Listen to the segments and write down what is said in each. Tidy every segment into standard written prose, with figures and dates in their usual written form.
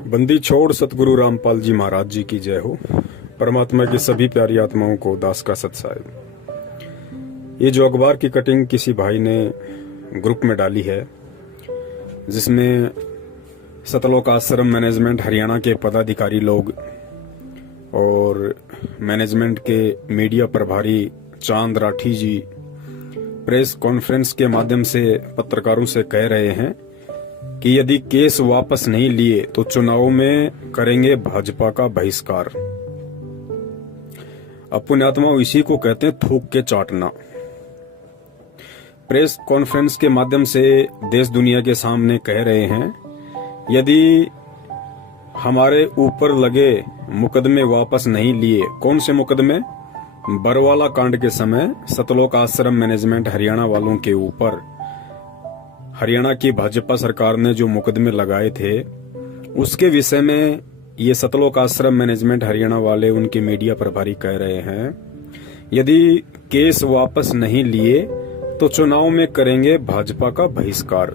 बंदी छोड़ सतगुरु रामपाल जी महाराज जी की जय हो। परमात्मा की सभी प्यारी आत्माओं को दास का सत्साहिब। ये जो अखबार की कटिंग किसी भाई ने ग्रुप में डाली है, जिसमें सतलोक आश्रम मैनेजमेंट हरियाणा के पदाधिकारी लोग और मैनेजमेंट के मीडिया प्रभारी चांद राठी जी प्रेस कॉन्फ्रेंस के माध्यम से पत्रकारों से कह रहे हैं कि यदि केस वापस नहीं लिए तो चुनाव में करेंगे भाजपा का बहिष्कार। अब पुण्यात्मा इसी को कहते हैं थूक के चाटना। प्रेस कॉन्फ्रेंस के माध्यम से देश दुनिया के सामने कह रहे हैं, यदि हमारे ऊपर लगे मुकदमे वापस नहीं लिए। कौन से मुकदमे? बरवाला कांड के समय सतलोक आश्रम मैनेजमेंट हरियाणा वालों के ऊपर हरियाणा की भाजपा सरकार ने जो मुकदमे लगाए थे, उसके विषय में ये सतलोक आश्रम मैनेजमेंट हरियाणा वाले, उनके मीडिया प्रभारी कह रहे हैं, यदि केस वापस नहीं लिए तो चुनाव में करेंगे भाजपा का बहिष्कार।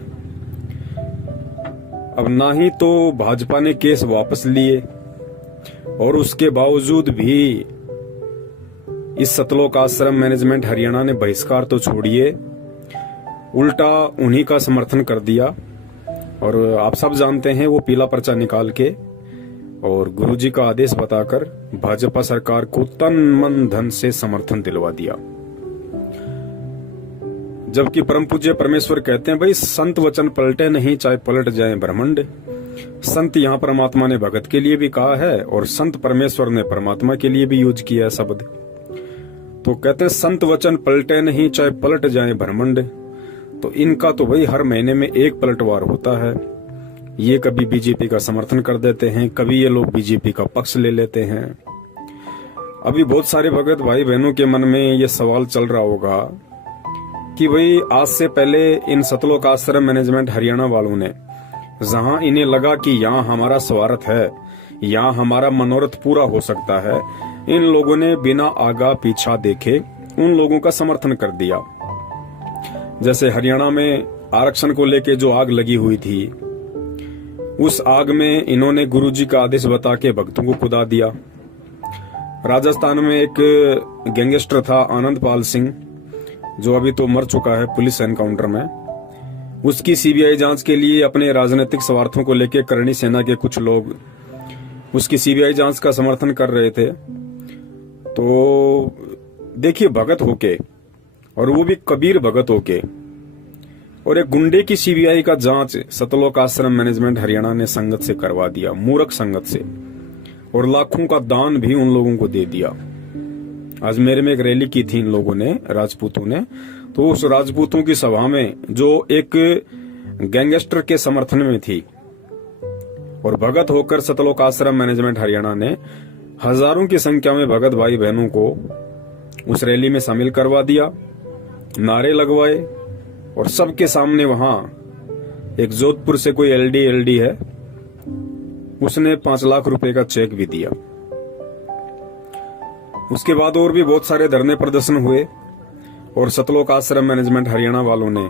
अब ना ही तो भाजपा ने केस वापस लिए और उसके बावजूद भी इस सतलोक आश्रम मैनेजमेंट हरियाणा ने बहिष्कार तो छोड़िए, उल्टा उन्हीं का समर्थन कर दिया। और आप सब जानते हैं, वो पीला पर्चा निकाल के और गुरुजी का आदेश बताकर भाजपा सरकार को तन मन धन से समर्थन दिलवा दिया। जबकि परम पूज्य परमेश्वर कहते हैं, भाई संत वचन पलटे नहीं, चाहे पलट जाए ब्रह्मांड। संत यहाँ परमात्मा ने भगत के लिए भी कहा है और संत परमेश्वर ने परमात्मा के लिए भी यूज किया है शब्द। तो कहते हैं संत वचन पलटे नहीं, चाहे पलट जाए ब्रह्मांड। तो इनका तो भाई हर महीने में एक पलटवार होता है। ये कभी बीजेपी का समर्थन कर देते हैं, कभी ये लोग बीजेपी का पक्ष ले लेते हैं। अभी बहुत सारे भगत भाई बहनों के मन में ये सवाल चल रहा होगा कि भाई आज से पहले इन सतलोक आश्रम मैनेजमेंट हरियाणा वालों ने, जहां इन्हें लगा कि यहाँ हमारा स्वार्थ है, यहाँ हमारा मनोरथ पूरा हो सकता है, इन लोगों ने बिना आगा पीछा देखे उन लोगों का समर्थन कर दिया। जैसे हरियाणा में आरक्षण को लेके जो आग लगी हुई थी, उस आग में इन्होंने गुरुजी का आदेश बता के भक्तों को खुदा दिया। राजस्थान में एक गैंगस्टर था आनंद पाल सिंह, जो अभी तो मर चुका है पुलिस एनकाउंटर में। उसकी सीबीआई जांच के लिए अपने राजनीतिक स्वार्थों को लेकर करणी सेना के कुछ लोग उसकी सीबीआई जांच का समर्थन कर रहे थे। तो देखिए, भगत होके, और वो भी कबीर भगत होके, और एक गुंडे की सीबीआई का जांच सतलोक आश्रम मैनेजमेंट हरियाणा ने संगत से करवा दिया, मूर्ख संगत से, और लाखों का दान भी उन लोगों को दे दिया। आज मेरे में एक रैली की थी इन लोगों ने, राजपूतों ने। तो उस राजपूतों की सभा में जो एक गैंगस्टर के समर्थन में थी, और भगत होकर सतलोक आश्रम मैनेजमेंट हरियाणा ने हजारों की संख्या में भगत भाई बहनों को उस रैली में शामिल करवा दिया, नारे लगवाए, और सबके सामने वहां एक जोधपुर से कोई एलडी है, उसने 5 लाख रुपए का चेक भी दिया। उसके बाद और भी बहुत सारे धरने प्रदर्शन हुए, और सतलोक आश्रम मैनेजमेंट हरियाणा वालों ने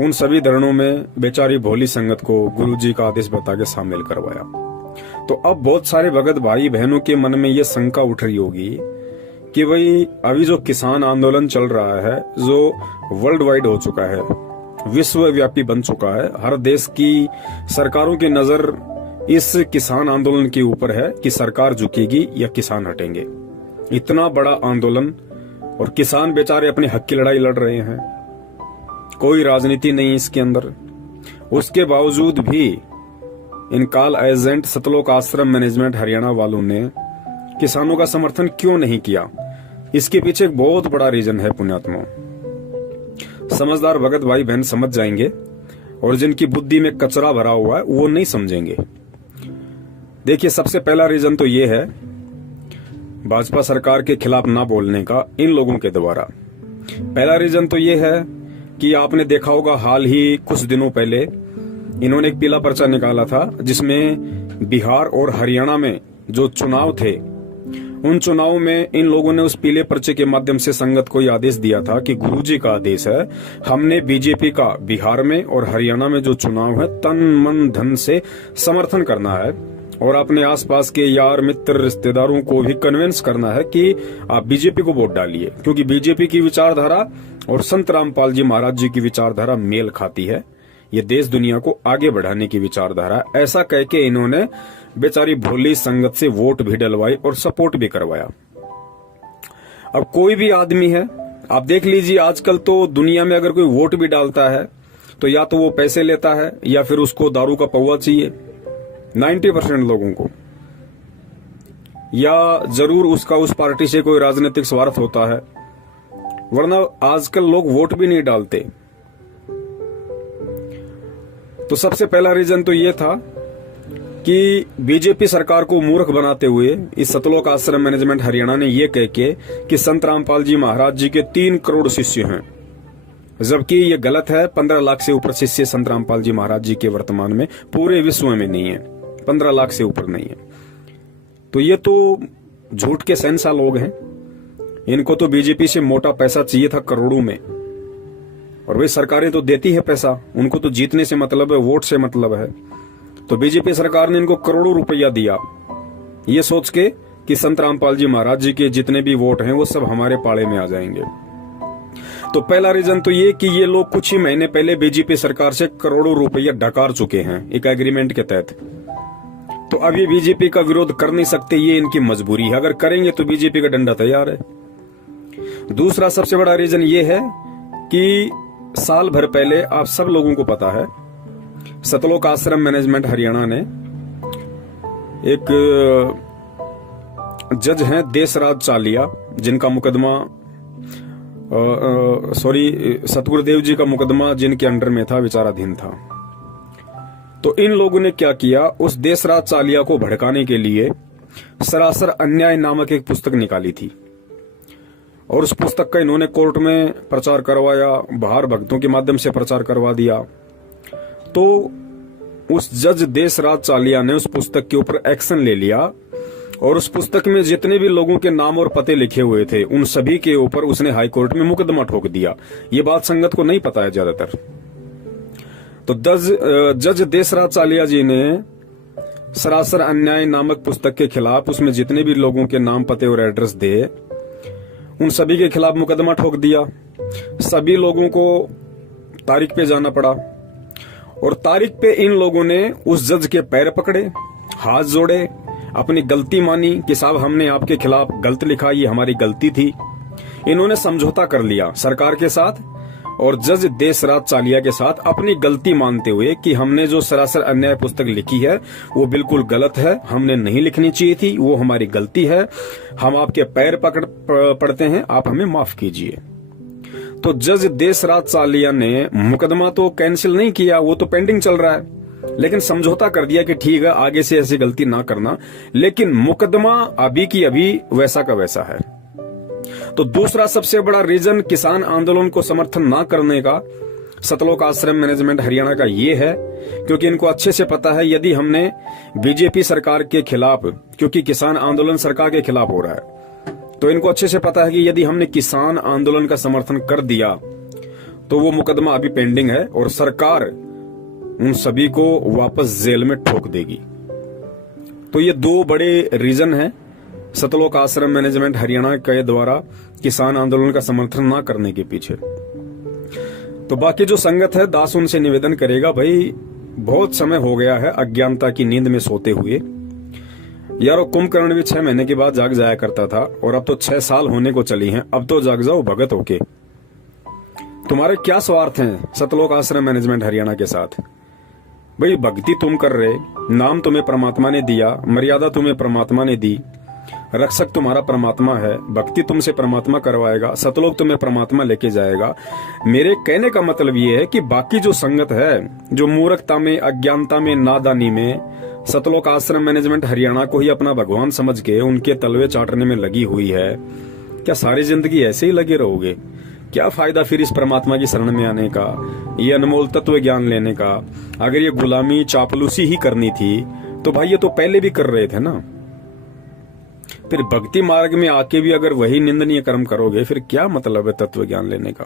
उन सभी धरनों में बेचारी भोली संगत को गुरुजी का आदेश बता के शामिल करवाया। तो अब बहुत सारे भगत भाई बहनों के मन में ये शंका उठ रही होगी कि भाई अभी जो किसान आंदोलन चल रहा है, जो वर्ल्ड वाइड हो चुका है, विश्वव्यापी बन चुका है, हर देश की सरकारों की नजर इस किसान आंदोलन के ऊपर है कि सरकार झुकेगी या किसान हटेंगे। इतना बड़ा आंदोलन, और किसान बेचारे अपने हक की लड़ाई लड़ रहे हैं, कोई राजनीति नहीं इसके अंदर। उसके बावजूद भी इन कॉल एजेंट सतलोक आश्रम मैनेजमेंट हरियाणा वालों ने किसानों का समर्थन क्यों नहीं किया? इसके पीछे एक बहुत बड़ा रीजन है पुण्यात्मा। समझदार भगत भाई बहन समझ जाएंगे, और जिनकी बुद्धि में कचरा भरा हुआ है वो नहीं समझेंगे। देखिए, सबसे पहला रीजन तो ये है भाजपा सरकार के खिलाफ ना बोलने का इन लोगों के द्वारा। पहला रीजन तो ये है कि आपने देखा होगा, हाल ही कुछ दिनों पहले इन्होंने एक पीला पर्चा निकाला था, जिसमें बिहार और हरियाणा में जो चुनाव थे उन चुनाव में इन लोगों ने उस पीले पर्चे के माध्यम से संगत को यह आदेश दिया था कि गुरुजी का आदेश है, हमने बीजेपी का बिहार में और हरियाणा में जो चुनाव है तन मन धन से समर्थन करना है और अपने आसपास के यार मित्र रिश्तेदारों को भी कन्विंस करना है कि आप बीजेपी को वोट डालिए, क्योंकि बीजेपी की विचारधारा और संत रामपाल जी महाराज जी की विचारधारा मेल खाती है। ये देश दुनिया को आगे बढ़ाने की विचारधारा। ऐसा कह के इन्होंने बेचारी भोली संगत से वोट भी डलवाई और सपोर्ट भी करवाया। अब कोई भी आदमी है, आप देख लीजिए, आजकल तो दुनिया में अगर कोई वोट भी डालता है तो या तो वो पैसे लेता है या फिर उसको दारू का पौवा चाहिए 90% लोगों को, या जरूर उसका उस पार्टी से कोई राजनीतिक स्वार्थ होता है, वरना आजकल लोग वोट भी नहीं डालते। तो सबसे पहला रीजन तो ये था कि बीजेपी सरकार को मूर्ख बनाते हुए इस सतलोक आश्रम मैनेजमेंट हरियाणा ने यह कह के कि संत रामपाल जी महाराज जी के 3 करोड़ शिष्य हैं, जबकि ये गलत है। 15 लाख से ऊपर शिष्य संत रामपाल जी महाराज जी के वर्तमान में पूरे विश्व में नहीं है, 15 लाख से ऊपर नहीं है। तो ये तो झूठ के शहंशाह लोग हैं। इनको तो बीजेपी से मोटा पैसा चाहिए था करोड़ों में, और वे सरकारें तो देती है पैसा, उनको तो जीतने से मतलब है, वोट से मतलब है। तो बीजेपी सरकार ने इनको करोड़ों रुपया दिया ये सोच के कि संत रामपाल जी महाराज जी के जितने भी वोट हैं वो सब हमारे पाले में आ जाएंगे। तो पहला रीजन तो ये कि ये लोग कुछ ही महीने पहले बीजेपी सरकार से करोड़ों रुपया डकार चुके हैं एक एग्रीमेंट के तहत। तो अब ये बीजेपी का विरोध कर नहीं सकते, ये इनकी मजबूरी है। अगर करेंगे तो बीजेपी का डंडा तैयार है। दूसरा सबसे बड़ा रीजन ये है कि साल भर पहले, आप सब लोगों को पता है, सतलोक आश्रम मैनेजमेंट हरियाणा ने एक जज हैं देशराज चालिया, जिनका मुकदमा सतगुरुदेव जी का मुकदमा जिनके अंडर में था, विचाराधीन था। तो इन लोगों ने क्या किया, उस देशराज चालिया को भड़काने के लिए सरासर अन्याय नामक एक पुस्तक निकाली थी, और उस पुस्तक का इन्होंने कोर्ट में प्रचार करवाया, बाहर भक्तों के माध्यम से प्रचार करवा दिया। तो उस जज देशराज चालिया ने उस पुस्तक के ऊपर एक्शन ले लिया, और उस पुस्तक में जितने भी लोगों के नाम और पते लिखे हुए थे उन सभी के ऊपर उसने हाई कोर्ट में मुकदमा ठोक दिया। ये बात संगत को नहीं पता है ज्यादातर। तो जज देशराज चालिया जी ने सरासर अन्याय नामक पुस्तक के खिलाफ उसमें जितने भी लोगों के नाम पते और एड्रेस थे उन सभी के खिलाफ मुकदमा ठोक दिया। सभी लोगों को तारीख पे जाना पड़ा, और तारीख पे इन लोगों ने उस जज के पैर पकड़े, हाथ जोड़े, अपनी गलती मानी कि साहब हमने आपके खिलाफ गलत लिखा, ये हमारी गलती थी। इन्होंने समझौता कर लिया सरकार के साथ और जज देशराज चालिया के साथ, अपनी गलती मानते हुए कि हमने जो सरासर अन्याय पुस्तक लिखी है वो बिल्कुल गलत है, हमने नहीं लिखनी चाहिए थी, वो हमारी गलती है, हम आपके पैर पड़ते हैं, आप हमें माफ कीजिए। तो जज देशराज चालिया ने मुकदमा तो कैंसिल नहीं किया, वो तो पेंडिंग चल रहा है, लेकिन समझौता कर दिया कि ठीक है आगे से ऐसी गलती ना करना, लेकिन मुकदमा अभी की अभी वैसा का वैसा है। तो दूसरा सबसे बड़ा रीजन किसान आंदोलन को समर्थन ना करने का सतलोक आश्रम मैनेजमेंट हरियाणा का ये है, क्योंकि इनको अच्छे से पता है यदि हमने बीजेपी सरकार के खिलाफ, क्योंकि किसान आंदोलन सरकार के खिलाफ हो रहा है, तो इनको अच्छे से पता है कि यदि हमने किसान आंदोलन का समर्थन कर दिया तो वो मुकदमा अभी पेंडिंग है और सरकार उन सभी को वापस जेल में ठोक देगी। तो ये 2 बड़े रीजन हैं सतलोक आश्रम मैनेजमेंट हरियाणा के द्वारा किसान आंदोलन का समर्थन ना करने के पीछे। तो बाकी जो संगत है, दास उनसे निवेदन करेगा, भाई बहुत समय हो गया है अज्ञानता की नींद में सोते हुए। यारो कुंभकर्ण भी 6 महीने के बाद जाग जाया करता था, और अब तो 6 साल होने को चली हैं, अब तो जाग जाओ भगत होके। तुम्हारे क्या स्वार्थ हैं सतलोक आश्रम मैनेजमेंट हरियाणा के साथ? भाई भक्ति तुम कर रहे, नाम तुम्हें परमात्मा ने दिया, मर्यादा तुम्हें परमात्मा ने दी, रक्षक तुम्हारा परमात्मा है, भक्ति तुमसे परमात्मा करवाएगा, सतलोक तुम्हें परमात्मा लेके जाएगा। मेरे कहने का मतलब ये है कि बाकी जो संगत है जो मूर्खता में, अज्ञानता में, नादानी में सतलोक आश्रम मैनेजमेंट हरियाणा को ही अपना भगवान समझ के उनके तलवे चाटने में लगी हुई है, क्या सारी जिंदगी ऐसे ही लगे रहोगे? क्या फायदा फिर इस परमात्मा की शरण में आने का, ये अनमोल तत्व ज्ञान लेने का? अगर ये गुलामी चापलूसी ही करनी थी तो भाई ये तो पहले भी कर रहे थे ना। फिर भक्ति मार्ग में आके भी अगर वही निंदनीय कर्म करोगे, फिर क्या मतलब है तत्व ज्ञान लेने का?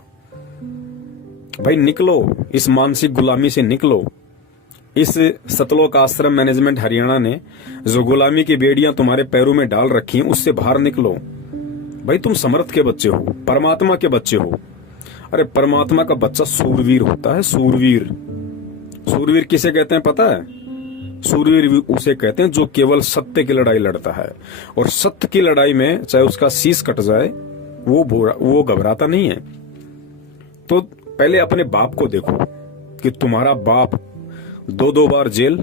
भाई निकलो, इस मानसिक गुलामी से निकलो। इस सतलोक आश्रम मैनेजमेंट हरियाणा ने जो गुलामी की बेड़ियां तुम्हारे पैरों में डाल रखी हैं, उससे बाहर निकलो। भाई तुम समर्थ के बच्चे हो, परमात्मा के बच्चे हो। अरे परमात्मा का बच्चा सूरवीर होता है, सूरवीर। सूरवीर किसे कहते हैं पता है? सूरवीर उसे कहते हैं जो केवल सत्य की लड़ाई लड़ता है, और सत्य की लड़ाई में चाहे उसका शीश कट जाए वो घबराता नहीं है। तो पहले अपने बाप को देखो कि तुम्हारा बाप 2-2 बार जेल,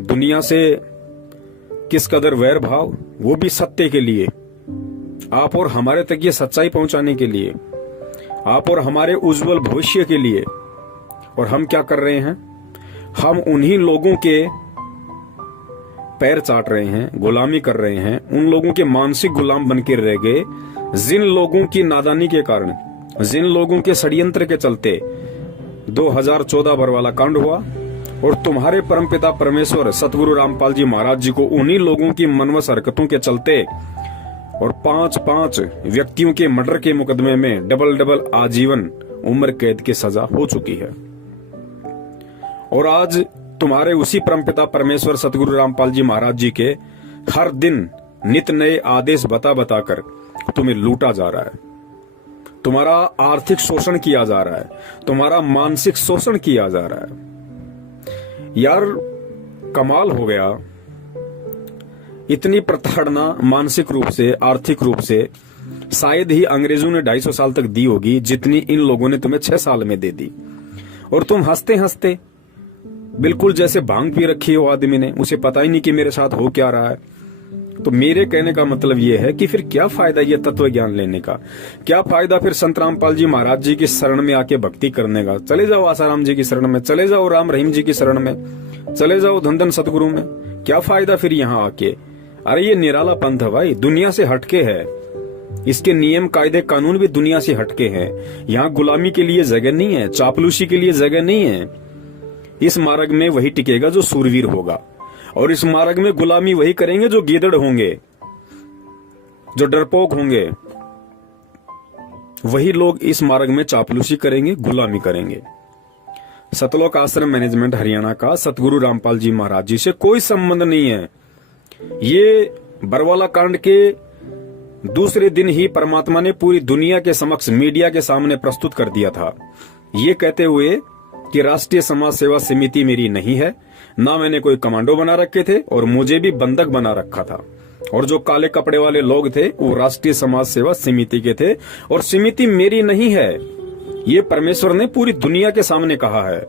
दुनिया से किस कदर वैर भाव, वो भी सत्य के लिए, आप और हमारे तक ये सच्चाई पहुंचाने के लिए, आप और हमारे उज्जवल भविष्य के लिए। और हम क्या कर रहे हैं? हम उन्हीं लोगों के पैर चाट रहे हैं, गुलामी कर रहे हैं, उन लोगों के मानसिक गुलाम बन के रह गए जिन लोगों की नादानी के कारण, जिन लोगों के षड्यंत्र के चलते 2014 बरवाला कांड हुआ। और तुम्हारे परमपिता परमेश्वर सतगुरु रामपाल जी महाराज जी को उन्हीं लोगों की मनवस हरकतों के चलते और 5-5 व्यक्तियों के मर्डर के मुकदमे में डबल आजीवन उम्र कैद की सजा हो चुकी है। और आज तुम्हारे उसी परमपिता परमेश्वर सतगुरु रामपाल जी महाराज जी के हर दिन नित नए आदेश बताकर तुम्हें लूटा जा रहा है, तुम्हारा आर्थिक शोषण किया जा रहा है, तुम्हारा मानसिक शोषण किया जा रहा है। यार कमाल हो गया। इतनी प्रताड़ना मानसिक रूप से, आर्थिक रूप से शायद ही अंग्रेजों ने 250 साल तक दी होगी जितनी इन लोगों ने तुम्हें 6 साल में दे दी। और तुम हंसते हंसते बिल्कुल जैसे भांग पी रखी हो आदमी ने, उसे पता ही नहीं कि मेरे साथ हो क्या रहा है। तो मेरे कहने का मतलब यह है कि फिर क्या फायदा ये तत्व ज्ञान लेने का? क्या फायदा फिर संत रामपाल जी महाराज जी की शरण में आके भक्ति करने का? चले जाओ आसाराम जी की शरण में, चले जाओ राम रहीम जी की शरण में, चले जाओ धन सतगुरु में। क्या फायदा फिर यहाँ आके? अरे ये निराला पंथ है भाई, दुनिया से हटके है। इसके नियम कायदे कानून भी दुनिया से हटके हैं। यहाँ गुलामी के लिए जगह नहीं है, चापलूसी के लिए जगह नहीं है। इस मार्ग में वही टिकेगा जो सूरवीर होगा, और इस मार्ग में गुलामी वही करेंगे जो गीदड़ होंगे, जो डरपोक होंगे। वही लोग इस मार्ग में चापलूसी करेंगे, गुलामी करेंगे। सतलोक आश्रम मैनेजमेंट हरियाणा का सतगुरु रामपाल जी महाराज जी से कोई संबंध नहीं है। ये बरवाला कांड के दूसरे दिन ही परमात्मा ने पूरी दुनिया के समक्ष मीडिया के सामने प्रस्तुत कर दिया था, ये कहते हुए कि राष्ट्रीय समाज सेवा समिति मेरी नहीं है, ना मैंने कोई कमांडो बना रखे थे और मुझे भी बंधक बना रखा था। और जो काले कपड़े वाले लोग थे वो राष्ट्रीय समाज सेवा समिति के थे, और समिति मेरी नहीं है। ये परमेश्वर ने पूरी दुनिया के सामने कहा है।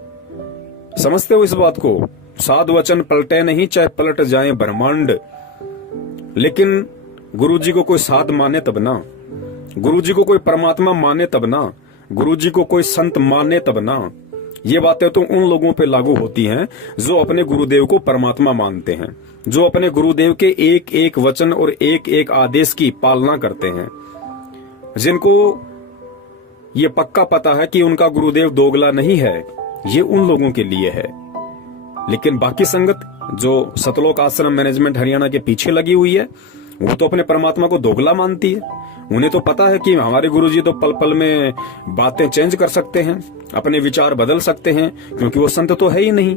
समझते हो इस बात को? साधु वचन पलटे नहीं, चाहे पलट जाए ब्रह्मांड। लेकिन गुरुजी को कोई साध माने तब ना, गुरुजी को कोई परमात्मा माने तब ना, गुरुजी को कोई संत माने तब ना। ये बातें तो उन लोगों पे लागू होती हैं जो अपने गुरुदेव को परमात्मा मानते हैं, जो अपने गुरुदेव के एक एक वचन और एक एक आदेश की पालना करते हैं, जिनको ये पक्का पता है कि उनका गुरुदेव दोगला नहीं है। ये उन लोगों के लिए है। लेकिन बाकी संगत जो सतलोक आश्रम मैनेजमेंट हरियाणा के पीछे लगी हुई है, वो तो अपने परमात्मा को दोगला मानती है। उन्हें तो पता है कि हमारे गुरुजी तो पल पल में बातें चेंज कर सकते हैं, अपने विचार बदल सकते हैं, क्योंकि वो संत तो है ही नहीं,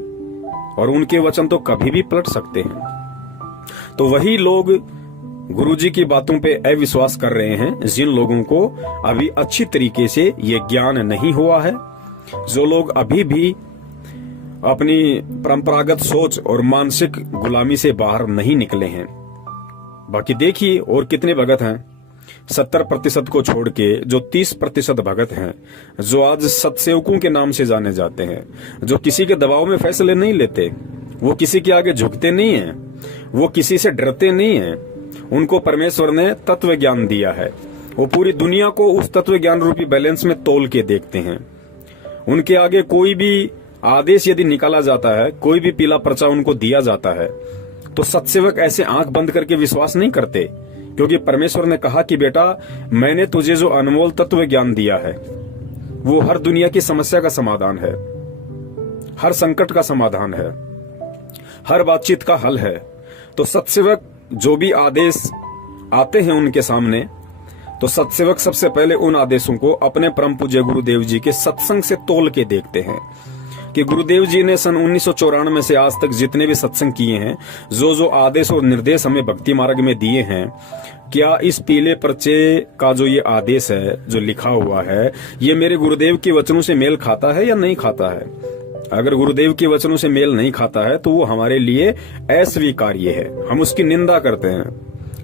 और उनके वचन तो कभी भी पलट सकते हैं। तो वही लोग गुरुजी की बातों पे अविश्वास कर रहे हैं जिन लोगों को अभी अच्छी तरीके से ये ज्ञान नहीं हुआ है, जो लोग अभी भी अपनी परंपरागत सोच और मानसिक गुलामी से बाहर नहीं निकले हैं। बाकी देखिए और कितने भगत हैं 70% को छोड़ के, जो 30% भगत हैं, जो आज सत्सेवकों के नाम से जाने जाते हैं, जो किसी के दबाव में फैसले नहीं लेते, वो किसी के आगे झुकते नहीं हैं, वो किसी से डरते नहीं हैं। उनको परमेश्वर ने तत्व ज्ञान दिया है, वो पूरी दुनिया को उस तत्व ज्ञान रूपी बैलेंस में तोल के देखते हैं। उनके आगे कोई भी आदेश यदि निकाला जाता है, कोई भी पीला पर्चा उनको दिया जाता है, तो सत्सेवक ऐसे आंख बंद करके विश्वास नहीं करते, क्योंकि परमेश्वर ने कहा कि बेटा मैंने तुझे जो अनमोल तत्व ज्ञान दिया है वो हर दुनिया की समस्या का समाधान है, हर संकट का समाधान है, हर बातचीत का हल है। तो सत्सेवक जो भी आदेश आते हैं उनके सामने, तो सत्सेवक सबसे पहले उन आदेशों को अपने परम पूज्य गुरुदेव जी के सत्संग से तोल के देखते हैं कि गुरुदेव जी ने सन 1994 से आज तक जितने भी सत्संग किए हैं, जो आदेश और निर्देश हमें भक्ति मार्ग में दिए हैं, क्या इस पीले पर्चे का जो ये आदेश है, जो लिखा हुआ है, ये मेरे गुरुदेव के वचनों से मेल खाता है या नहीं खाता है? अगर गुरुदेव के वचनों से मेल नहीं खाता है तो वो हमारे लिए अस्वीकार्य है, हम उसकी निंदा करते हैं,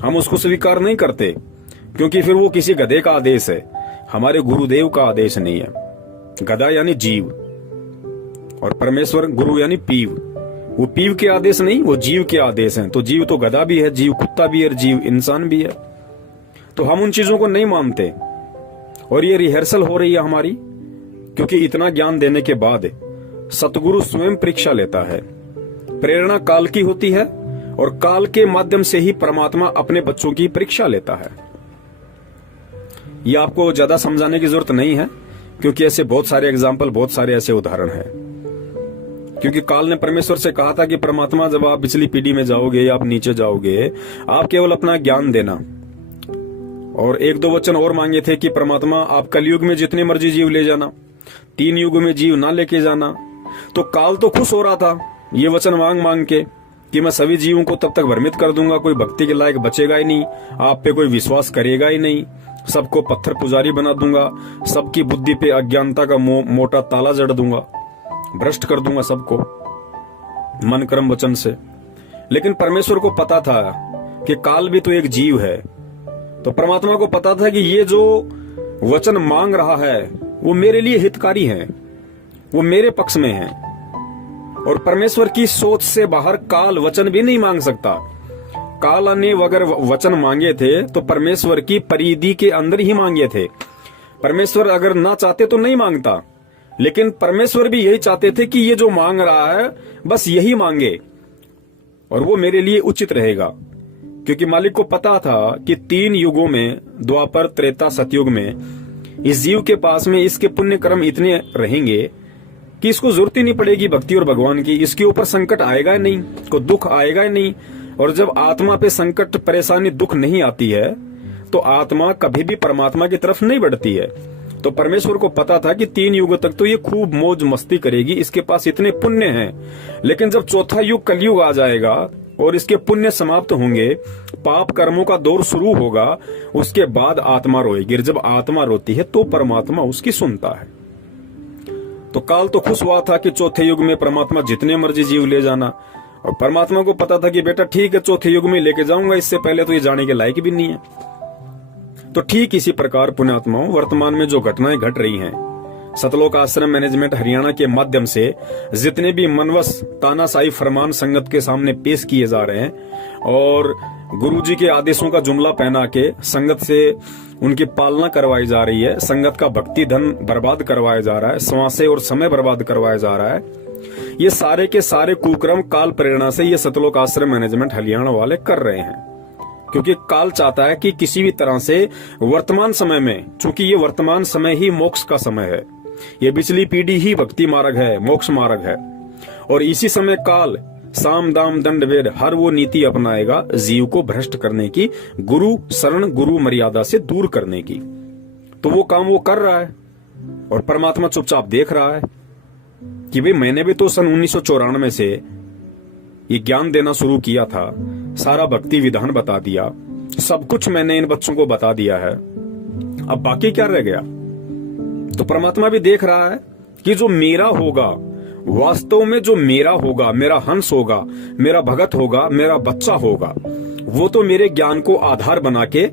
हम उसको स्वीकार नहीं करते, क्योंकि फिर वो किसी गधे का आदेश है, हमारे गुरुदेव का आदेश नहीं है। गधा यानी जीव और परमेश्वर गुरु यानी पीव, वो पीव के आदेश नहीं, वो जीव के आदेश हैं। तो जीव तो गधा भी है, जीव कुत्ता भी है, जीव इंसान भी है। तो हम उन चीजों को नहीं मानते और ये रिहर्सल हो रही है हमारी, क्योंकि इतना ज्ञान देने के बाद सतगुरु स्वयं परीक्षा लेता है। प्रेरणा काल की होती है और काल के माध्यम से ही परमात्मा अपने बच्चों की परीक्षा लेता है। ये आपको ज्यादा समझाने की जरूरत नहीं है, क्योंकि ऐसे बहुत सारे एग्जाम्पल, बहुत सारे ऐसे उदाहरण हैं। क्योंकि काल ने परमेश्वर से कहा था कि परमात्मा, जब आप पिछली पीढ़ी में जाओगे या आप नीचे जाओगे, आप केवल अपना ज्ञान देना। और एक दो वचन और मांगे थे कि परमात्मा आप कलयुग में जितने मर्जी जीव ले जाना, 3 युग में जीव ना लेके जाना। तो काल तो खुश हो रहा था ये वचन मांग मांग के कि मैं सभी जीवों को तब तक भ्रमित कर दूंगा, कोई भक्ति के लायक बचेगा ही नहीं, आप पे कोई विश्वास करेगा ही नहीं, सबको पत्थर पुजारी बना दूंगा, सबकी बुद्धि पे अज्ञानता का मोटा ताला जड़ दूंगा, भ्रष्ट कर दूंगा सबको मन कर्म वचन से। लेकिन परमेश्वर को पता था कि काल भी तो एक जीव है, तो परमात्मा को पता था कि ये जो वचन मांग रहा है वो मेरे लिए हितकारी है, वो मेरे पक्ष में है। और परमेश्वर की सोच से बाहर काल वचन भी नहीं मांग सकता। काल ने अगर वचन मांगे थे तो परमेश्वर की परिधि के अंदर ही मांगे थे। परमेश्वर अगर ना चाहते तो नहीं मांगता, लेकिन परमेश्वर भी यही चाहते थे कि ये जो मांग रहा है बस यही मांगे और वो मेरे लिए उचित रहेगा। क्योंकि मालिक को पता था कि 3 युगों में, द्वापर, त्रेता, सतयुग में, इस जीव के पास में इसके पुण्य कर्म इतने रहेंगे कि इसको जरूरत ही नहीं पड़ेगी भक्ति और भगवान की। इसके ऊपर संकट आएगा ही नहीं, कोई दुख आएगा ही नहीं। और जब आत्मा पे संकट, परेशानी, दुख नहीं आती है तो आत्मा कभी भी परमात्मा की तरफ नहीं बढ़ती है। तो परमेश्वर को पता था कि 3 युग तक तो ये खूब मौज मस्ती करेगी, इसके पास इतने पुण्य हैं। लेकिन जब चौथा युग कलयुग आ जाएगा और इसके पुण्य समाप्त होंगे, पाप कर्मों का दौर शुरू होगा, उसके बाद आत्मा रोएगी। जब आत्मा रोती है तो परमात्मा उसकी सुनता है। तो काल तो खुश हुआ था कि चौथे युग में परमात्मा जितने मर्जी जीव ले जाना, और परमात्मा को पता था कि बेटा ठीक है, चौथे युग में लेके जाऊंगा, इससे पहले तो ये जाने के लायक भी नहीं है। तो ठीक इसी प्रकार पुण्यात्माओं, वर्तमान में जो घटनाएं घट रही हैं, सतलोक आश्रम मैनेजमेंट हरियाणा के माध्यम से जितने भी मनवस तानाशाही फरमान संगत के सामने पेश किए जा रहे हैं और गुरुजी के आदेशों का जुमला पहना के संगत से उनकी पालना करवाई जा रही है, संगत का भक्ति धन बर्बाद करवाया जा रहा है, श्वासें और समय बर्बाद करवाया जा रहा है, ये सारे के सारे कुक्रम काल प्रेरणा से ये सतलोक आश्रम मैनेजमेंट हरियाणा वाले कर रहे हैं। क्योंकि काल चाहता है कि किसी भी तरह से वर्तमान समय में, चूंकि ये वर्तमान समय ही मोक्ष का समय है, ये पिछली पीढ़ी ही भक्ति मार्ग है, मोक्ष मार्ग है, और इसी समय काल साम दाम दंड भेद हर वो नीति अपनाएगा जीव को भ्रष्ट करने की, गुरु शरण गुरु मर्यादा से दूर करने की। तो वो काम वो कर रहा है और परमात्मा चुपचाप देख रहा है कि भाई मैंने भी तो सन 1994 से ये ज्ञान देना शुरू किया था, सारा भक्ति विधान बता दिया, सब कुछ मैंने इन बच्चों को बता दिया है, अब बाकी क्या रह गया? तो परमात्मा भी देख रहा है कि जो मेरा होगा, वास्तव में जो मेरा होगा, मेरा हंस होगा, मेरा भगत होगा, मेरा बच्चा होगा, वो तो मेरे ज्ञान को आधार बना के,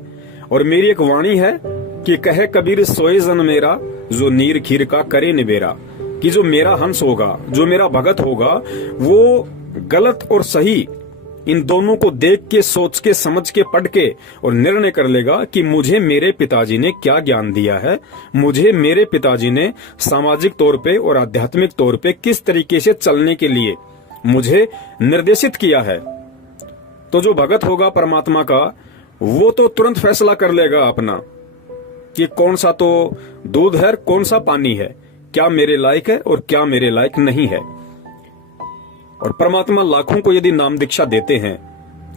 और मेरी एक वाणी है कि कहे कबीर सोए जन मेरा, जो नीर खीर का करे निबेरा, कि जो मेरा हंस होगा, जो मेरा भगत होगा, वो गलत और सही इन दोनों को देख के, सोच के, समझ के, पढ़ के और निर्णय कर लेगा कि मुझे मेरे पिताजी ने क्या ज्ञान दिया है, मुझे मेरे पिताजी ने सामाजिक तौर पे और आध्यात्मिक तौर पे किस तरीके से चलने के लिए मुझे निर्देशित किया है। तो जो भगत होगा परमात्मा का, वो तो तुरंत फैसला कर लेगा अपना कि कौन सा तो दूध है, कौन सा पानी है, क्या मेरे लायक है और क्या मेरे लायक नहीं है। और परमात्मा लाखों को यदि नाम दीक्षा देते हैं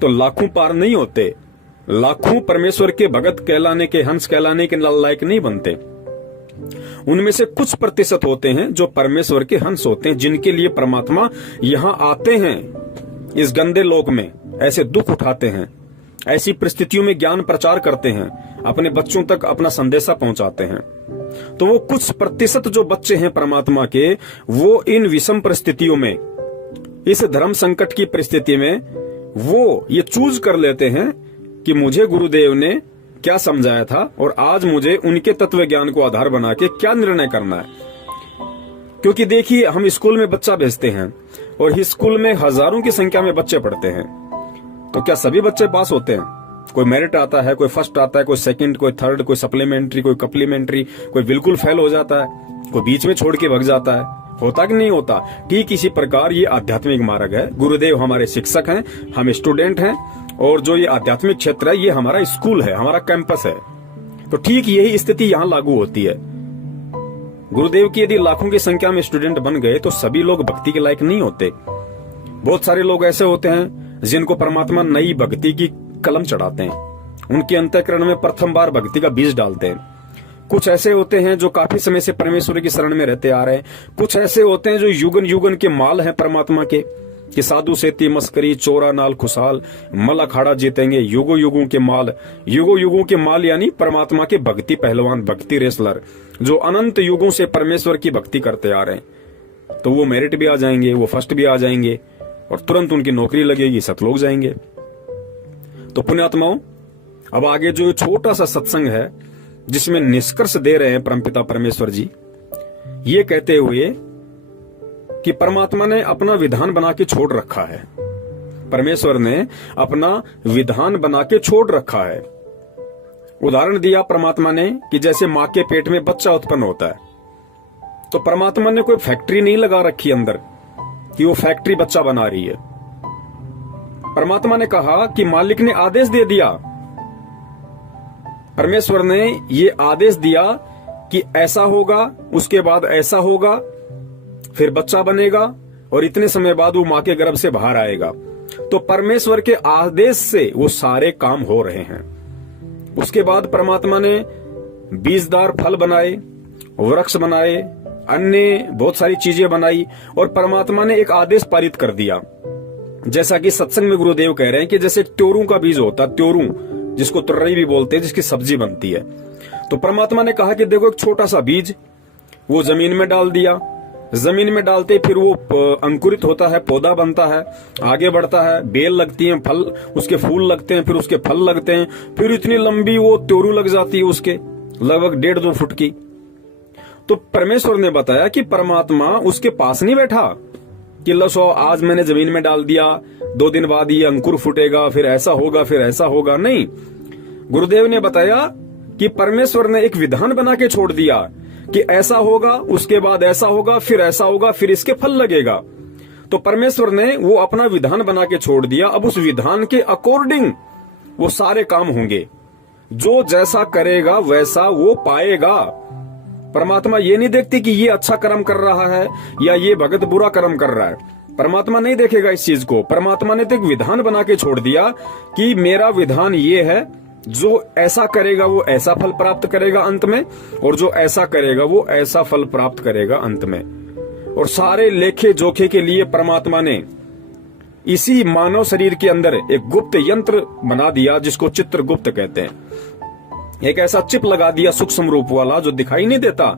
तो लाखों पार नहीं होते। लाखों परमेश्वर के भगत कहलाने के, हंस कहलाने के लायक नहीं बनते। उनमें से कुछ प्रतिशत होते हैं जो परमेश्वर के हंस होते हैं, जिनके लिए परमात्मा यहां आते हैं, इस गंदे लोक में ऐसे दुख उठाते हैं, ऐसी परिस्थितियों में ज्ञान प्रचार करते हैं, अपने बच्चों तक अपना संदेशा पहुंचाते हैं। तो वो कुछ प्रतिशत जो बच्चे हैं परमात्मा के, वो इन विषम परिस्थितियों में, इस धर्म संकट की परिस्थिति में, वो ये चूज कर लेते हैं कि मुझे गुरुदेव ने क्या समझाया था और आज मुझे उनके तत्व ज्ञान को आधार बना के क्या निर्णय करना है। क्योंकि देखिए, हम स्कूल में बच्चा भेजते हैं और इस स्कूल में हजारों की संख्या में बच्चे पढ़ते हैं, तो क्या सभी बच्चे पास होते हैं? कोई मेरिट आता है, कोई फर्स्ट आता है, कोई सेकंड, कोई थर्ड, कोई सप्लीमेंट्री, कोई कप्लीमेंट्री, कोई बिल्कुल फेल हो जाता है, कोई बीच में छोड़ के भग जाता है। होता कि नहीं होता? ठीक इसी प्रकार ये आध्यात्मिक मार्ग है। गुरुदेव हमारे शिक्षक हैं, हम स्टूडेंट हैं, और जो ये आध्यात्मिक क्षेत्र है ये हमारा स्कूल है, हमारा कैंपस है। तो ठीक यही स्थिति यहाँ लागू होती है। गुरुदेव की यदि लाखों की संख्या में स्टूडेंट बन गए तो सभी लोग भक्ति के लायक नहीं होते। बहुत सारे लोग ऐसे होते हैं जिनको परमात्मा नई भक्ति की कलम चढ़ाते हैं, उनके अंतःकरण में प्रथम बार भक्ति का बीज डालते हैं। कुछ ऐसे होते हैं जो काफी समय से परमेश्वर की शरण में रहते आ रहे हैं। कुछ ऐसे होते हैं जो युगन युगन के माल हैं परमात्मा के, कि साधु सेती मस्करी चोरा नाल खुशहाल मल अखाड़ा जीतेंगे, युगो युगों के माल। युगो युगों के माल यानी परमात्मा के भक्ति पहलवान, भक्ति रेसलर, जो अनंत युगों से परमेश्वर की भक्ति करते आ रहे हैं। तो वो मेरिट भी आ जाएंगे, वो फर्स्ट भी आ जाएंगे और तुरंत उनकी नौकरी लगेगी, सतलोक जाएंगे। तो पुण्यात्माओं, अब आगे जो छोटा सा सत्संग है जिसमें निष्कर्ष दे रहे हैं परमपिता परमेश्वर जी, ये कहते हुए कि परमात्मा ने अपना विधान बना के छोड़ रखा है। परमेश्वर ने अपना विधान बना के छोड़ रखा है। उदाहरण दिया परमात्मा ने कि जैसे मां के पेट में बच्चा उत्पन्न होता है, तो परमात्मा ने कोई फैक्ट्री नहीं लगा रखी अंदर कि वो फैक्ट्री बच्चा बना रही है। परमात्मा ने कहा कि मालिक ने आदेश दे दिया, परमेश्वर ने ये आदेश दिया कि ऐसा होगा, उसके बाद ऐसा होगा, फिर बच्चा बनेगा और इतने समय बाद वो मां के गर्भ से बाहर आएगा। तो परमेश्वर के आदेश से वो सारे काम हो रहे हैं। उसके बाद परमात्मा ने बीजदार फल बनाए, वृक्ष बनाए, अन्य बहुत सारी चीजें बनाई और परमात्मा ने एक आदेश पारित कर दिया। जैसा कि सत्संग में गुरुदेव कह रहे हैं कि जैसे त्योरू का बीज होता, त्योरू जिसको तुर्रई भी बोलते हैं, जिसकी सब्जी बनती है। तो परमात्मा ने कहा कि देखो एक छोटा सा बीज वो जमीन में डाल दिया, जमीन में डालते फिर वो अंकुरित होता है, पौधा बनता है, आगे बढ़ता है, बेल लगती है, फल, उसके फूल लगते हैं, फिर उसके फल लगते हैं, फिर इतनी लंबी वो त्योरू लग जाती है उसके लगभग 1.5-2 फुट की। तो परमेश्वर ने बताया कि परमात्मा उसके पास नहीं बैठा कि लो आज मैंने जमीन में डाल दिया, 2 दिन बाद ये अंकुर फूटेगा, फिर ऐसा होगा, फिर ऐसा होगा। नहीं, गुरुदेव ने बताया कि परमेश्वर ने एक विधान बना के छोड़ दिया कि ऐसा होगा, उसके बाद ऐसा होगा, फिर ऐसा होगा, फिर इसके फल लगेगा। तो परमेश्वर ने वो अपना विधान बना के छोड़ दिया। अब उस विधान के अकॉर्डिंग वो सारे काम होंगे। जो जैसा करेगा वैसा वो पाएगा। परमात्मा ये नहीं देखती कि ये अच्छा कर्म कर रहा है या ये भगत बुरा कर्म कर रहा है। परमात्मा नहीं देखेगा इस चीज को। परमात्मा ने तो एक विधान बना के छोड़ दिया कि मेरा विधान ये है, जो ऐसा करेगा वो ऐसा फल प्राप्त करेगा अंत में, और जो ऐसा करेगा वो ऐसा फल प्राप्त करेगा अंत में। और सारे लेखे जोखे के लिए परमात्मा ने इसी मानव शरीर के अंदर एक गुप्त यंत्र बना दिया जिसको चित्रगुप्त कहते हैं। एक ऐसा चिप लगा दिया सूक्ष्म रूप वाला जो दिखाई नहीं देता,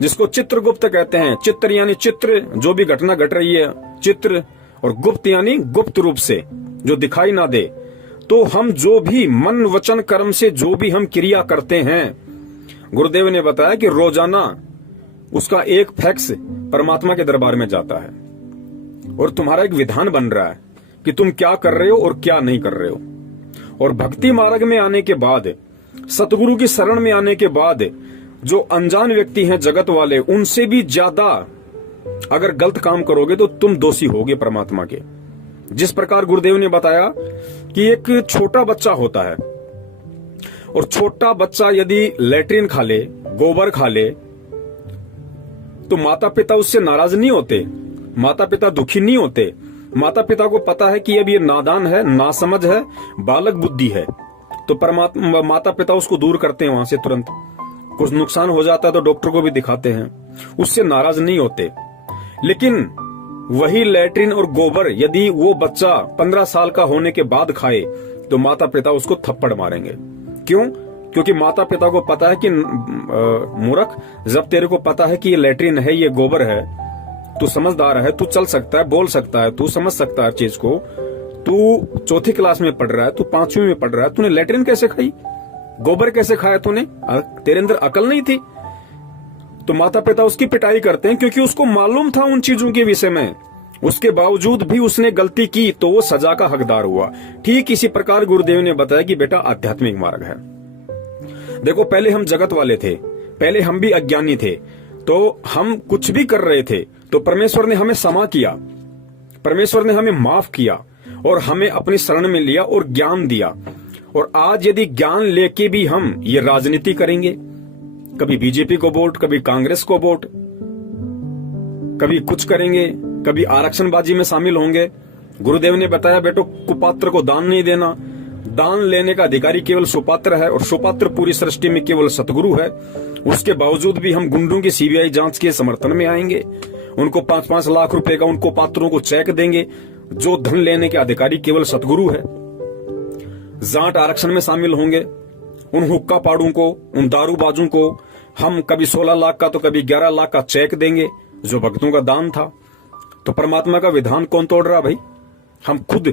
जिसको चित्रगुप्त कहते हैं। चित्र यानी चित्र, जो भी घटना घट रही है चित्र, और गुप्त यानी गुप्त रूप से जो दिखाई ना दे। तो हम जो भी मन वचन कर्म से जो भी हम क्रिया करते हैं, गुरुदेव ने बताया कि रोजाना उसका एक फैक्स परमात्मा के दरबार में जाता है और तुम्हारा एक विधान बन रहा है कि तुम क्या कर रहे हो और क्या नहीं कर रहे हो। और भक्ति मार्ग में आने के बाद, सतगुरु की शरण में आने के बाद, जो अनजान व्यक्ति हैं जगत वाले, उनसे भी ज्यादा अगर गलत काम करोगे तो तुम दोषी होगे परमात्मा के। जिस प्रकार गुरुदेव ने बताया कि एक छोटा बच्चा होता है और छोटा बच्चा यदि लैट्रिन खा ले, गोबर खा ले, तो माता पिता उससे नाराज नहीं होते, माता पिता दुखी नहीं होते। माता पिता को पता है कि अब ये नादान है, नासमझ है, बालक बुद्धि है, तो परमात्मा माता पिता उसको दूर करते हैं वहां से तुरंत। कुछ नुकसान हो जाता है तो डॉक्टर को भी दिखाते हैं, उससे नाराज नहीं होते। लेकिन वही लैट्रिन और गोबर यदि वो बच्चा 15 साल का होने के बाद खाए तो माता पिता उसको थप्पड़ मारेंगे। क्यों? क्योंकि माता पिता को पता है कि मूर्ख, जब तेरे को पता है कि ये लैट्रिन है, ये गोबर है, तू समझदार है, तू चल सकता है, बोल सकता है, तू समझ सकता है चीज को, तू चौथी क्लास में पढ़ रहा है, तू 5वीं में पढ़ रहा है, तूने लैट्रिन कैसे खाई, गोबर कैसे खाया तूने? तेरे अंदर अकल नहीं थी? तो माता पिता उसकी पिटाई करते हैं क्योंकि उसको मालूम था उन चीजों के विषय में, उसके बावजूद भी उसने गलती की तो वो सजा का हकदार हुआ। ठीक इसी प्रकार गुरुदेव ने बताया कि बेटा आध्यात्मिक मार्ग है। देखो, पहले हम जगत वाले थे, पहले हम भी अज्ञानी थे, तो हम कुछ भी कर रहे थे तो परमेश्वर ने हमें क्षमा किया, परमेश्वर ने हमें माफ किया और हमें अपनी शरण में लिया और ज्ञान दिया। और आज यदि ज्ञान लेके भी हम ये राजनीति करेंगे, कभी बीजेपी को वोट, कभी कांग्रेस को वोट, कभी कुछ करेंगे, कभी आरक्षणबाजी में शामिल होंगे। गुरुदेव ने बताया बेटो, कुपात्र को दान नहीं देना, दान लेने का अधिकारी केवल सुपात्र है और सुपात्र पूरी सृष्टि में केवल सतगुरु है। उसके बावजूद भी हम गुंडों की सीबीआई जांच के समर्थन में आएंगे, उनको 5-5 लाख रुपए का उनको पात्रों को चेक देंगे। जो धन लेने के अधिकारी केवल सतगुरु है। जाट आरक्षण में शामिल होंगे, उन हुक्का पाड़ों को, उन दारूबाजों को हम कभी 16 लाख का तो कभी 11 लाख का चेक देंगे जो भक्तों का दान था। तो परमात्मा का विधान कौन तोड़ रहा भाई? हम खुद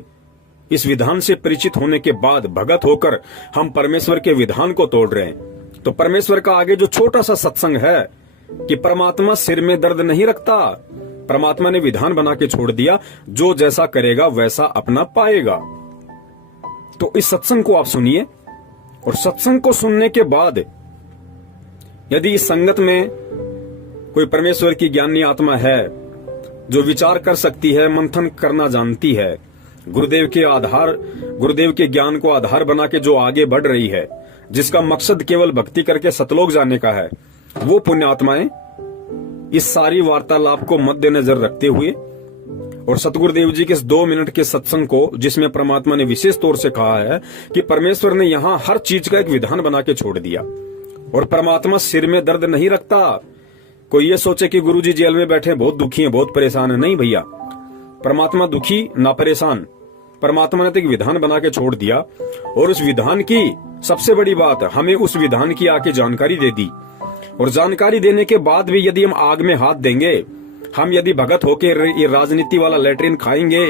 इस विधान से परिचित होने के बाद भगत होकर हम परमेश्वर के विधान को तोड़ रहे हैं। तो परमेश्वर का आगे जो छोटा सा सत्संग है कि परमात्मा सिर में दर्द नहीं रखता, परमात्मा ने विधान बना के छोड़ दिया, जो जैसा करेगा वैसा अपना पाएगा। तो इस सत्संग को आप सुनिए और सत्संग को सुनने के बाद यदि इस संगत में कोई परमेश्वर की ज्ञानी आत्मा है जो विचार कर सकती है, मंथन करना जानती है, गुरुदेव के ज्ञान को आधार बना के जो आगे बढ़ रही है, जिसका मकसद केवल भक्ति करके सतलोक जाने का है, वो पुण्यात्माएं इस सारी वार्तालाप को मद्देनजर रखते हुए और सतगुरुदेव जी के इस 2 मिनट के सत्संग को, जिसमें परमात्मा ने विशेष तौर से कहा है कि परमेश्वर ने यहाँ हर चीज का एक विधान बना के छोड़ दिया और परमात्मा सिर में दर्द नहीं रखता। कोई ये सोचे कि गुरुजी जेल में बैठे बहुत दुखी हैं, बहुत परेशान है, नहीं भैया, परमात्मा दुखी ना परेशान। परमात्मा ने तो एक विधान बना के छोड़ दिया और उस विधान की सबसे बड़ी बात, हमें उस विधान की आके जानकारी दे दी। और जानकारी देने के बाद भी यदि हम आग में हाथ देंगे, हम यदि भगत होके ये राजनीति वाला लैट्रिन खाएंगे,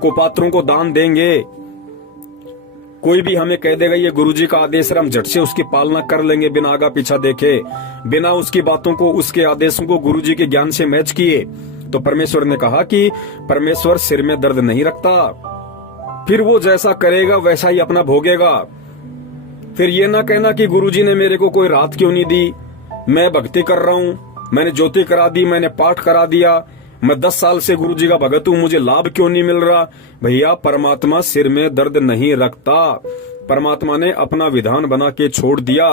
कुपात्रों को दान देंगे, कोई भी हमें कह देगा ये गुरुजी का आदेश है, हम झट से उसकी पालना कर लेंगे बिना आगा पीछा देखे, बिना उसकी बातों को, उसके आदेशों को गुरुजी के ज्ञान से मैच किए, तो परमेश्वर ने कहा कि परमेश्वर सिर में दर्द नहीं रखता, फिर वो जैसा करेगा वैसा ही अपना भोगेगा। फिर ये ना कहना कि गुरुजी ने मेरे को कोई राहत क्यों नहीं दी, मैं भक्ति कर रहा हूँ, मैंने ज्योति करा दी, मैंने पाठ करा दिया, मैं 10 साल से गुरुजी का भगत हूँ, मुझे लाभ क्यों नहीं मिल रहा। भैया, परमात्मा सिर में दर्द नहीं रखता, परमात्मा ने अपना विधान बना के छोड़ दिया,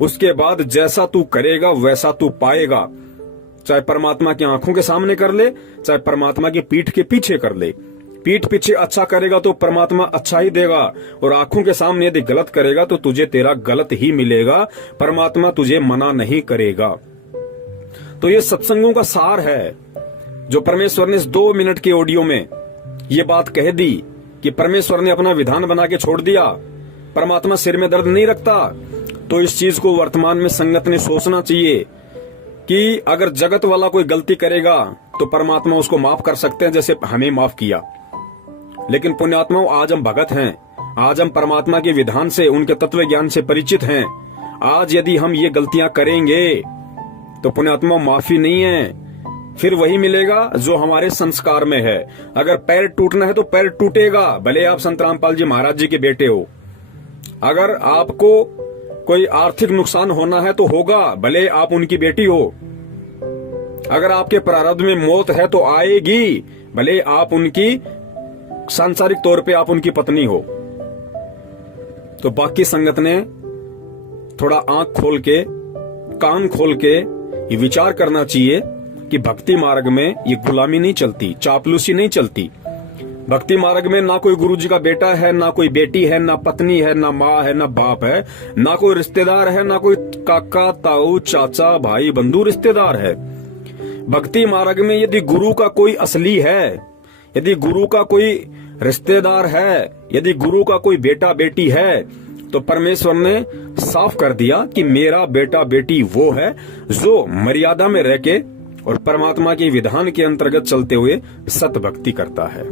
उसके बाद जैसा तू करेगा वैसा तू पाएगा। चाहे परमात्मा की आंखों के सामने कर ले, चाहे परमात्मा की पीठ के पीछे कर ले। पीठ पीछे अच्छा करेगा तो परमात्मा अच्छा ही देगा, और आंखों के सामने यदि गलत करेगा तो तुझे तेरा गलत ही मिलेगा, परमात्मा तुझे मना नहीं करेगा। तो ये सत्संगों का सार है जो परमेश्वर ने इस 2 मिनट के ऑडियो में ये बात कह दी कि परमेश्वर ने अपना विधान बना के छोड़ दिया, परमात्मा सिर में दर्द नहीं रखता। तो इस चीज को वर्तमान में संगत ने सोचना चाहिए कि अगर जगत वाला कोई गलती करेगा तो परमात्मा उसको माफ कर सकते हैं, जैसे हमें माफ किया। लेकिन पुण्यात्माओं, आज हम भगत हैं, आज हम परमात्मा के विधान से, उनके तत्व ज्ञान से परिचित हैं। आज यदि हम ये गलतियां करेंगे तो पुण्यात्माओं माफी नहीं है, फिर वही मिलेगा जो हमारे संस्कार में है। अगर पैर टूटना है तो पैर टूटेगा, भले आप संत रामपाल जी महाराज जी के बेटे हो। अगर आपको कोई आर्थिक नुकसान होना है तो होगा, भले आप उनकी बेटी हो। अगर आपके प्रारब्ध में मौत है तो आएगी, भले आप उनकी सांसारिक तौर पे आप उनकी पत्नी हो। तो बाकी संगत ने थोड़ा आंख खोल के, कान खोल के ये विचार करना चाहिए कि भक्ति मार्ग में ये गुलामी नहीं चलती, चापलूसी नहीं चलती। भक्ति मार्ग में ना कोई गुरु जी का बेटा है, ना कोई बेटी है, ना पत्नी है, ना माँ है, ना बाप है, ना कोई रिश्तेदार है, ना कोई काका ताऊ चाचा भाई बंधु रिश्तेदार है। भक्ति मार्ग में यदि गुरु का कोई असली है, यदि गुरु का कोई रिश्तेदार है, यदि गुरु का कोई बेटा बेटी है, तो परमेश्वर ने साफ कर दिया कि मेरा बेटा बेटी वो है जो मर्यादा में रह के और परमात्मा के विधान के अंतर्गत चलते हुए सत भक्ति करता है।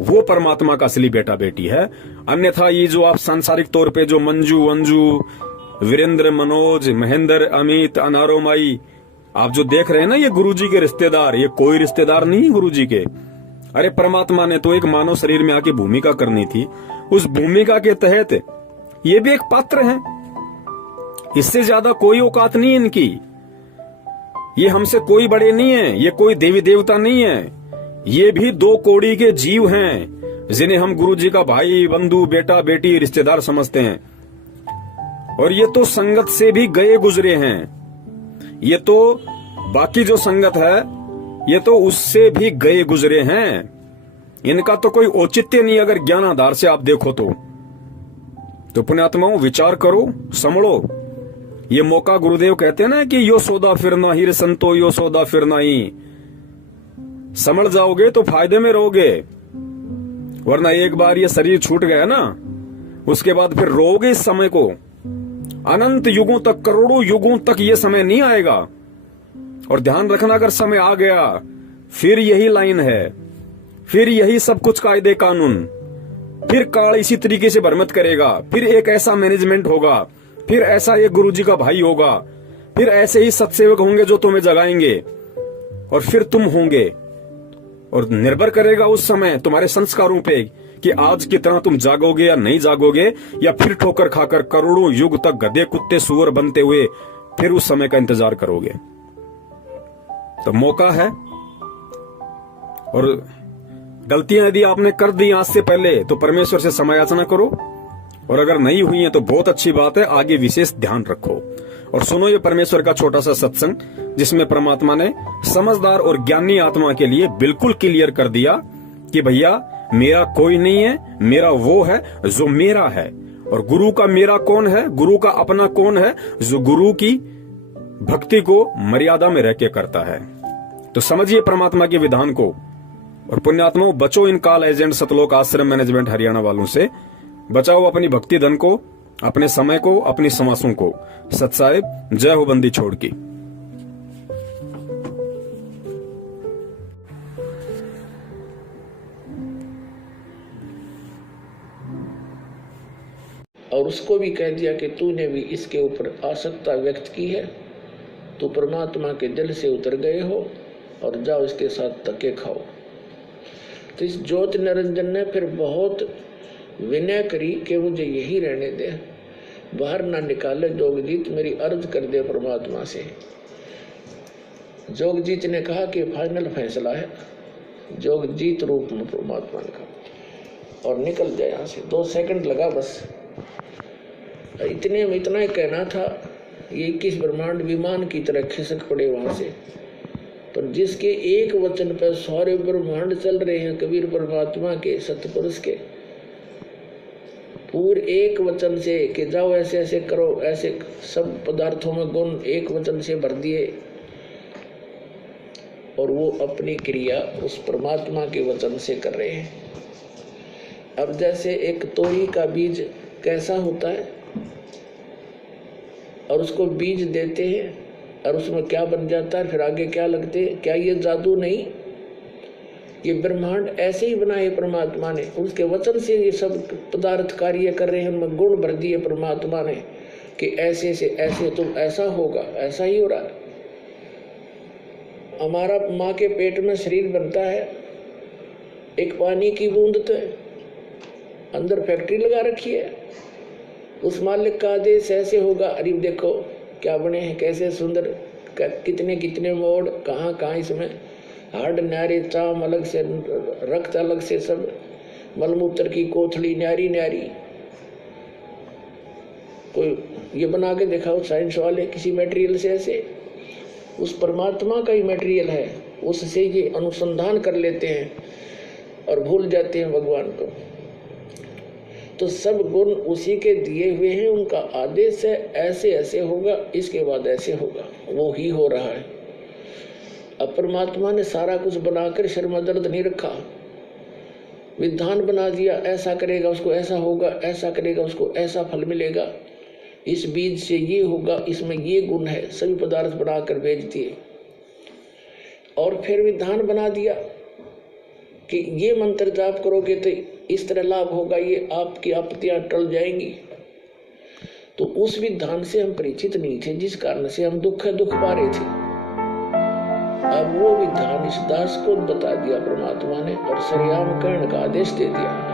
वो परमात्मा का असली बेटा बेटी है। अन्यथा ये जो आप सांसारिक तौर पे जो मंजू अंजू वीरेंद्र मनोज महेंद्र अमित अनारोमाई आप जो देख रहे हैं ना, ये गुरुजी के रिश्तेदार, ये कोई रिश्तेदार नहीं है गुरुजी के। अरे परमात्मा ने तो एक मानव शरीर में आके भूमिका करनी थी, उस भूमिका के तहत ये भी एक पात्र हैं। इससे ज्यादा कोई औकात नहीं है इनकी। ये हमसे कोई बड़े नहीं है, ये कोई देवी देवता नहीं है, ये भी दो कौड़ी के जीव हैं जिन्हें हम गुरुजी का भाई बंधु बेटा बेटी रिश्तेदार समझते हैं। और ये तो संगत से भी गए गुजरे हैं, ये तो बाकी जो संगत है ये तो उससे भी गए गुजरे हैं। इनका तो कोई औचित्य नहीं अगर ज्ञान आधार से आप देखो तो पुण्यात्माओं विचार करो, समझो। ये मौका गुरुदेव कहते हैं ना कि यो सौदा फिर ना ही रे संतो, यो सौदा फिर ना ही। समझ जाओगे तो फायदे में रहोगे, वरना एक बार ये शरीर छूट गया ना, उसके बाद फिर रोगे इस समय को। अनंत युगों तक, करोड़ों युगों तक ये समय नहीं आएगा। और ध्यान रखना, अगर समय आ गया फिर यही लाइन है, फिर यही सब कुछ कायदे कानून, फिर काल इसी तरीके से भ्रमित करेगा, फिर एक ऐसा मैनेजमेंट होगा, फिर ऐसा एक गुरुजी का भाई होगा, फिर ऐसे ही सत्सेवक होंगे जो तुम्हें जगाएंगे, और फिर तुम होंगे। और निर्भर करेगा उस समय तुम्हारे संस्कारों पे कि आज की तरह तुम जागोगे या नहीं जागोगे, या फिर ठोकर खाकर करोड़ों युग तक गधे कुत्ते सुअर बनते हुए फिर उस समय का इंतजार करोगे। तो मौका है। और गलतियां यदि आपने कर दी आज से पहले तो परमेश्वर से क्षमा याचना करो, और अगर नहीं हुई है तो बहुत अच्छी बात है, आगे विशेष ध्यान रखो। और सुनो ये परमेश्वर का छोटा सा सत्संग, जिसमें परमात्मा ने समझदार और ज्ञानी आत्मा के लिए बिल्कुल क्लियर कर दिया कि भैया मेरा कोई नहीं है, मेरा वो है जो मेरा है। और गुरु का मेरा कौन है, गुरु का अपना कौन है, जो गुरु की भक्ति को मर्यादा में रह के करता है। तो समझिए परमात्मा के विधान को। और पुण्यात्माओं, बचो इन काल एजेंट सतलोक आश्रम मैनेजमेंट हरियाणा वालों से। बचाओ अपनी भक्ति धन को, अपने समय को, अपनी समासों को। सत साहिब, जय हो बंदी छोड़ की। और उसको भी कह दिया कि तूने भी इसके ऊपर आसक्ता व्यक्त की है, तो परमात्मा के दिल से उतर गए हो और जाओ इसके साथ धक्के खाओ। तो इस ज्योति निरंजन ने फिर बहुत विनय करी कि मुझे यही रहने दे, बाहर ना निकाले। जोगजीत मेरी अर्ज कर दे परमात्मा से। जोगजीत ने कहा कि फाइनल फैसला है, जोगजीत रूप में परमात्मा ने कहा, और निकल जाए यहाँ से। 2 सेकंड लगा बस। इतने में इतना ही कहना था, ये 21 ब्रह्मांड विमान की तरह खिसक पड़े वहां से। पर जिसके एक वचन पर सारे ब्रह्मांड चल रहे हैं, कबीर परमात्मा के सतपुरुष के पूरे एक वचन से कि जाओ ऐसे ऐसे करो, ऐसे सब पदार्थों में गुण एक वचन से भर दिए। और वो अपनी क्रिया उस परमात्मा के वचन से कर रहे हैं। अब जैसे एक तोरी का बीज कैसा होता है, और उसको बीज देते हैं और उसमें क्या बन जाता है, फिर आगे क्या लगते हैं, क्या ये जादू नहीं? ये ब्रह्मांड ऐसे ही बनाए परमात्मा ने, उसके वचन से ये सब पदार्थ कार्य कर रहे हैं, उनमें गुण भर दिए परमात्मा ने कि ऐसे से ऐसे तुम ऐसा होगा, ऐसा ही हो रहा है। हमारा माँ के पेट में शरीर बनता है, एक पानी की बूंद तो है, अंदर फैक्ट्री लगा रखी है, उस मालिक का आदेश ऐसे होगा। अरे देखो क्या बने हैं, कैसे सुंदर, कितने कितने मोड़, कहाँ कहाँ इसमें हार्ड न्यारी, चाम अलग से, रक्त अलग से, सब मलमूत्र की कोथड़ी न्यारी न्यारी। कोई ये बना के दिखाओ साइंस वाले किसी मटेरियल से, ऐसे उस परमात्मा का ही मटेरियल है, उससे ये अनुसंधान कर लेते हैं। और भूल जाते हैं भगवान को। तो सब गुण उसी के दिए हुए हैं, उनका आदेश है ऐसे ऐसे होगा, इसके बाद ऐसे होगा, वो ही हो रहा है। अब परमात्मा ने सारा कुछ बनाकर शर्म दर्द नहीं रखा, विधान बना दिया, ऐसा करेगा उसको ऐसा होगा, ऐसा करेगा उसको ऐसा फल मिलेगा, इस बीज से ये होगा, इसमें ये गुण है, सभी पदार्थ बनाकर भेज दिए। और फिर विधान बना दिया कि ये मंत्र जाप करोगे तो इस तरह लाभ होगा, ये आपकी आपत्तियां टल जाएंगी। तो उस विधान से हम परिचित नहीं थे, जिस कारण से हम दुख पा रहे थे। अब वो विधान इस दास को बता दिया परमात्मा ने और सरेआम कर्ण का आदेश दे दिया।